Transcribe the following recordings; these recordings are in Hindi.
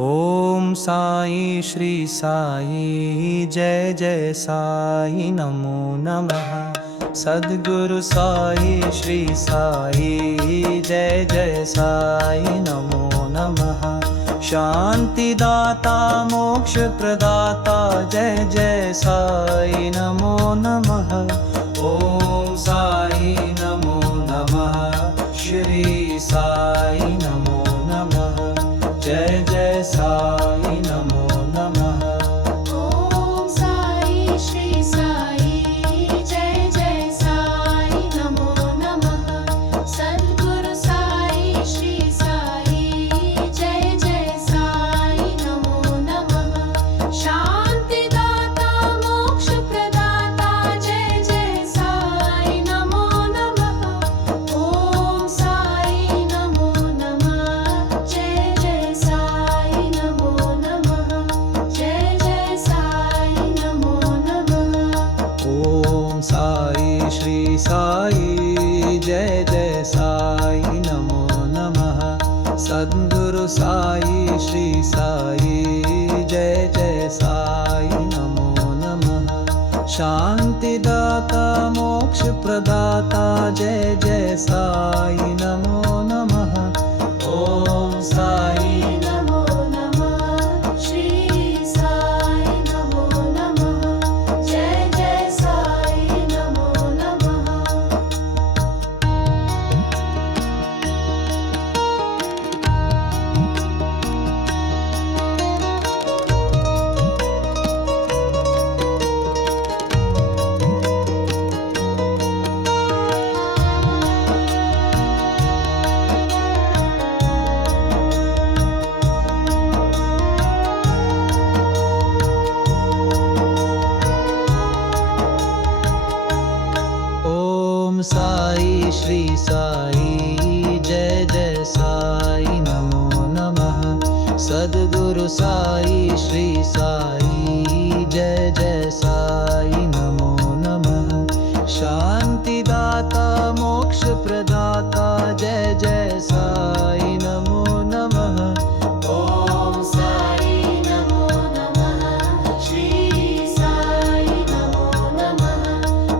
ओम साई श्री साई जय जय साई नमो नमः। सद्गुरु साई श्री साई जय जय साई नमो नमः। शांति दाता मोक्ष प्रदाता जय जय साई नमो नमः। ओम साई नमो नमः। श्री साई नमो नमः। जय जय साई नमो नमः। ओम साई श्री साई जय जय साई नमो नमः। सद्गुरु साई श्री साई जय जय साई नमो नमः। शांति दाता मोक्ष प्रदाता जय जय साई नमो नमः। ओम साई नमो नमः। जय जय साई नमो नमः। जय जय साई नमो नमः। ओम साई श्री साई जय जय साई नमो नमः। सद्गुरु साई श्री साई जय जय साई नमो नमः। शांति दाता मोक्ष प्रदाता जय जय साई नमो नमः। ओम साई नमो नमः। श्री साई नमो नमः। जय जय साई नमो नमः। ओम साई श्री साई जय जय साई नमो नमः। सद्गुरु साई श्री साई जय जय साई नमो नमः। शांति दाता मोक्ष प्रदाता जय जय साई नमो नमः। ओम साई नमो नमः। श्री साई नमो नमः।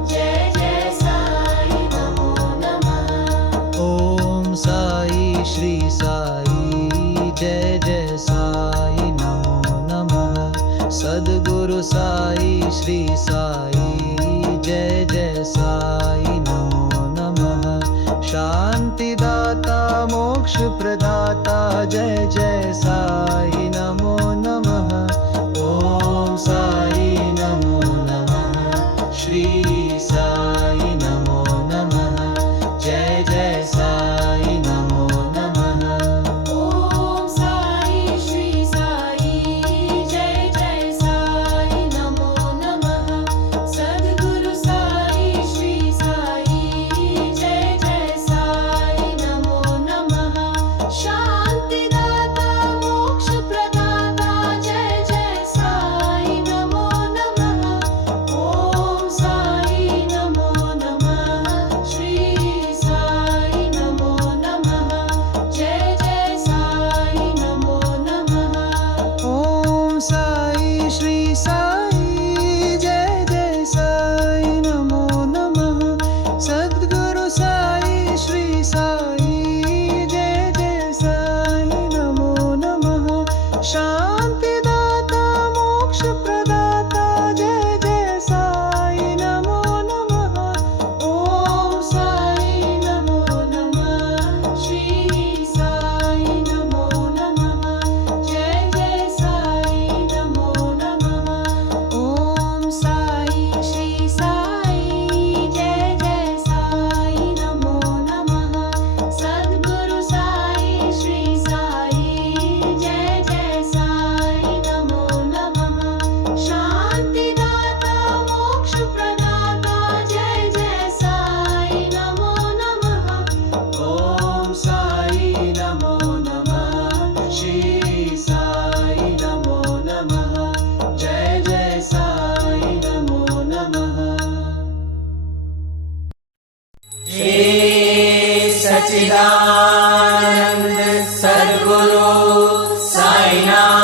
जय जय साई नमो नमः। ओम साई श्री साई जय जय साई नमो नमः। सद्गुरु साई श्री साई जय जय साई नमो नमः। शांति दाता मोक्ष प्रदाता जय जय साई नमो नमः। ओम साई नमो नमः। श्री साई नमो नमः। जय जय साई नमो नमः। ओम साई श्री साई जय जय साई नमो नमः। सद्गुरु साई श्री साई जय जय साई नमो नमः। शांति दाता मोक्ष प्रदाता जय जय साई नमो नमः। ओम साई नमो नमः। श्री साई नमो नमः। जय जय साई नमो नमः। ओम साई श्री साई जय जय साई नमो नमः। सद्गुरु साई श्री साई जय जय साई नमो नमः। शांति दाता मोक्ष प्रदाता जय जय साई नमो नमः। ओम साई नमो नमः। श्री साई नमो नमः। जय जय साई नमो नमः। ओम साई श्री साई जय जय साई नमो नमः। सद्गुरु साई श्री साई जय जय साई नमो नमः। शांति दाता मोक्ष प्रदाता जय जय साई नमो नमः। ओम साई नमो नमः। श्री साई नमो नमः। जय जय साई नमो नमः। श्री सच्चिदानंद सद्गुरु साई साईनाथ